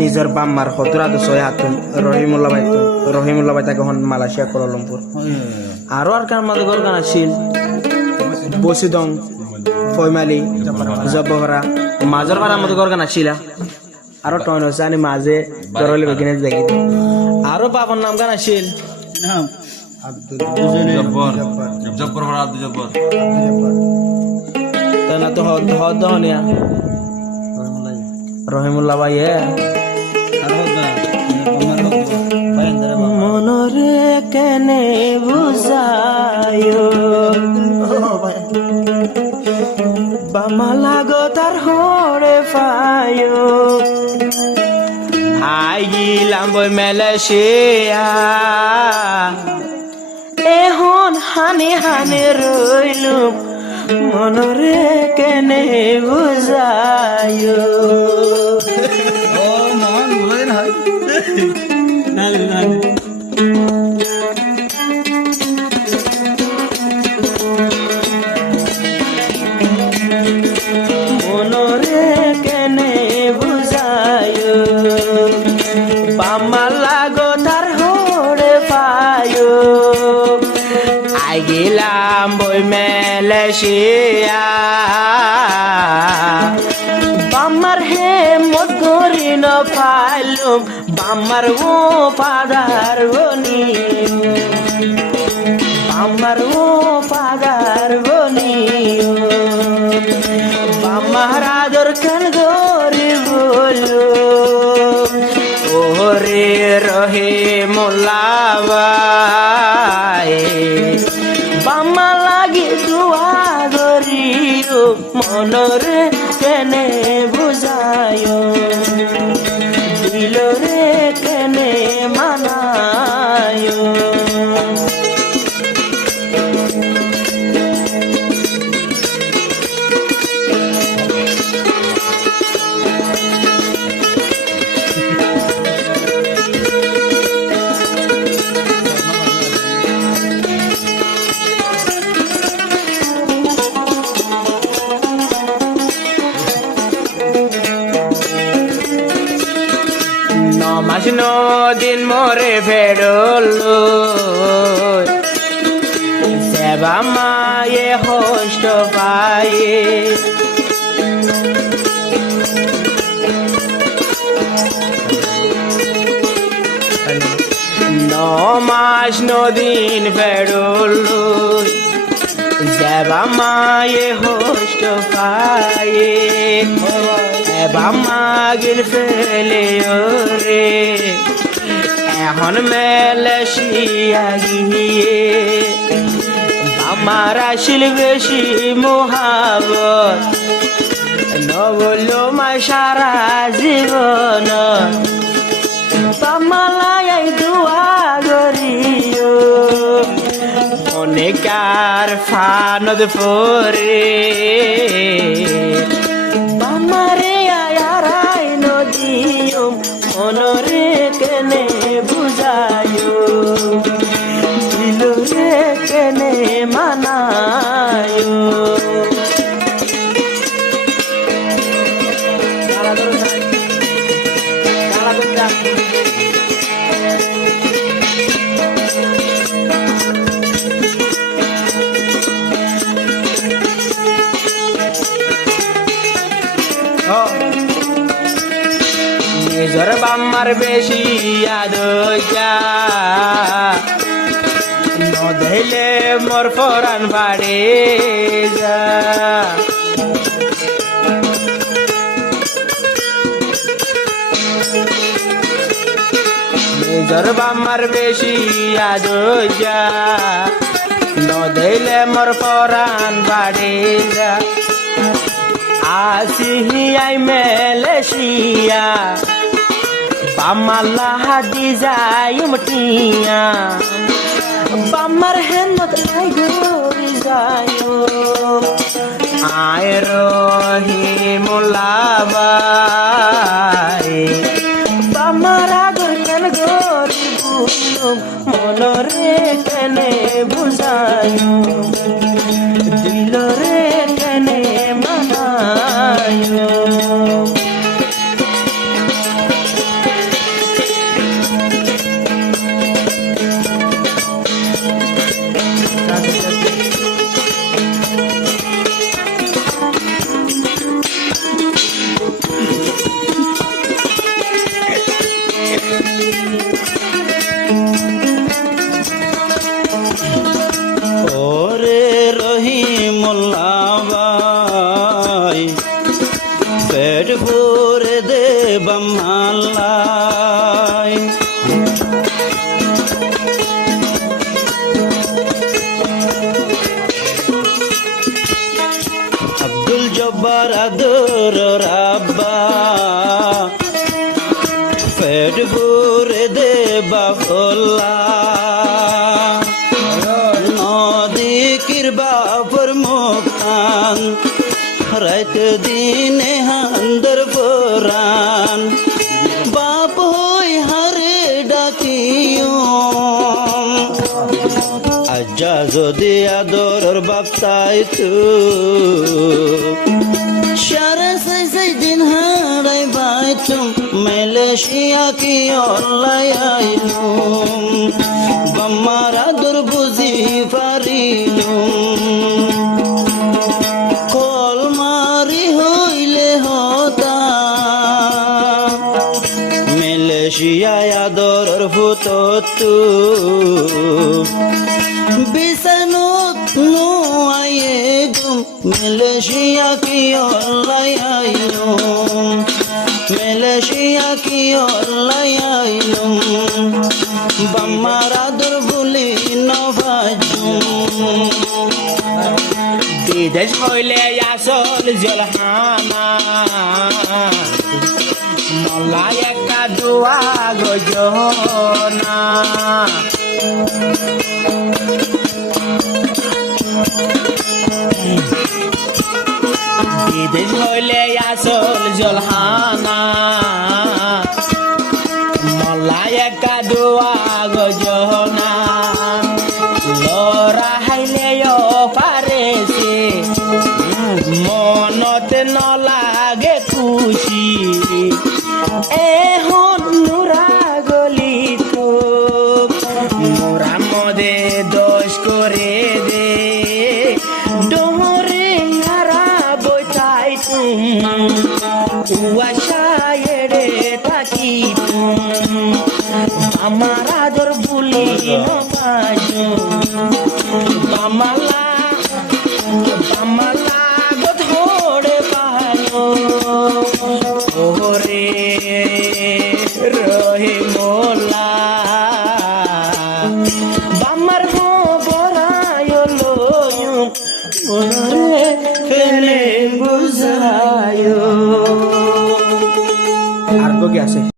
নিজের বাম্মার হতুরা তো ছয় হাতুন রহিমুল্লাহ ভাই তাকে হন মালয়েশিয়া কুয়ালালামপুর আরো আর কার মাঝে গর গান আছিল বসিদং ফয়মালি জবহরা মাজর পাড়ার মধ্যে গর গান আছিল আরো টন হচ্ছে আমি মাঝে গরলে বেগিনে দেখি আরো বাবার নাম গান আছিল তাই না তো হদ হনিয়া রহিমুল্লাহ ভাই মনরে কেনে বুঝায় বামা লাগো তার হরে পায় আই গিলাম বই মালয়েশিয়া এখন হানে হানে রইলুম মনরে কেনে বুঝায় মনরে কেনে বুঝায় বাম্মা লাগো তার হরে পায় আই গেলাম বই মালয়েশিয়া বাম্মার হে মত করি ন পাইলুম বাম্মার ও পাদার বনি বাম্মার ও পাদার বনি বাম্মার আদর কেন গরি বলো ওরে রহে মোল্লাবাই বাম্মা লাগি দুয়া গরিও মনরে কেনে বুঝায় দিলরে কেনে মানায় নমাস দিন মোরে ফেরলো সেবা মায়ে হষ্ট পায়ে নমাস দিন ফেরলো সেবা মায়ে হষ্ট পায়ে বামাগির ফেলে রে এখন মালয়েশিয়া গিয়ে আমার আসিল বেশি মোহাবত নবল মাই সারা জীবন বামালাই দুয়া গরিও অনেকার ফানদ পরে বামারে আয়ারাই নদীও মনরে কেনে বুঝায় দিলরে কেনে মানায় নিজর বাম্মার বেশি আদয়া নধেলে মোর ফরান বাড়ে যা নিজর বাম্মার বেশি আদয়া নধেলে মোর ফরান বাড়ে যা আসিয়াই মালয়েশিয়া বাম্মাল্লা হাদি যাই মটিয়া বাম্মার হেমত নাই গরি যায় আয় রহিমুল্লাহ বাম্মার আদর কেন গরি বুঝো মনরে কেনে বুঝায় দিলরে কেনে মানায় বামালাই আব্দুল জব্বার আদর রাব্বা পেট ভরে দে বাফল্লা নদী কিরবা পর মুক্তান রাত দিনে হান্দর পরান বাপ হই হারে ডাকিও আজ্জা যদি আদর বাপ তাই তু সারা সাই দিন হারাই বাইতুম মালয়েশিয়া কি অল্লাই আইলুম বাম্মার আদর বুঝি পারিলুম কল মারি হইলে হতা মালয়েশিয়ায় আদর ফুততু বিছানত নোয়ায়ে গুম মালয়েশিয়া কি অল্লাই আইলুম মালয়েশিয়া কি অল্লাই আইলুম বাম্মার আদর বলি নভাজুম বিদেশ হইলে আসল জলহানা মল্লা একা দোয়া গজনা বিদেশ হইলে আসল জলহানা মল্লা একা দোয়া গজনা লরা হাইলে পারেছে মনতে নলাগে খুশি এখন নুরা গলি তো মোরা মদে দোষ করে দে ডোহরে হারা বইতাই তুম কুয়াশায় রে থাকি তুম আমার আদর বুলি নবাজো বামালা বামালা গধড়ে পালো ওরে রহে মোলা বামার হো বরায়লো ওরে ফেলে বুঝায়ো আর কি আছে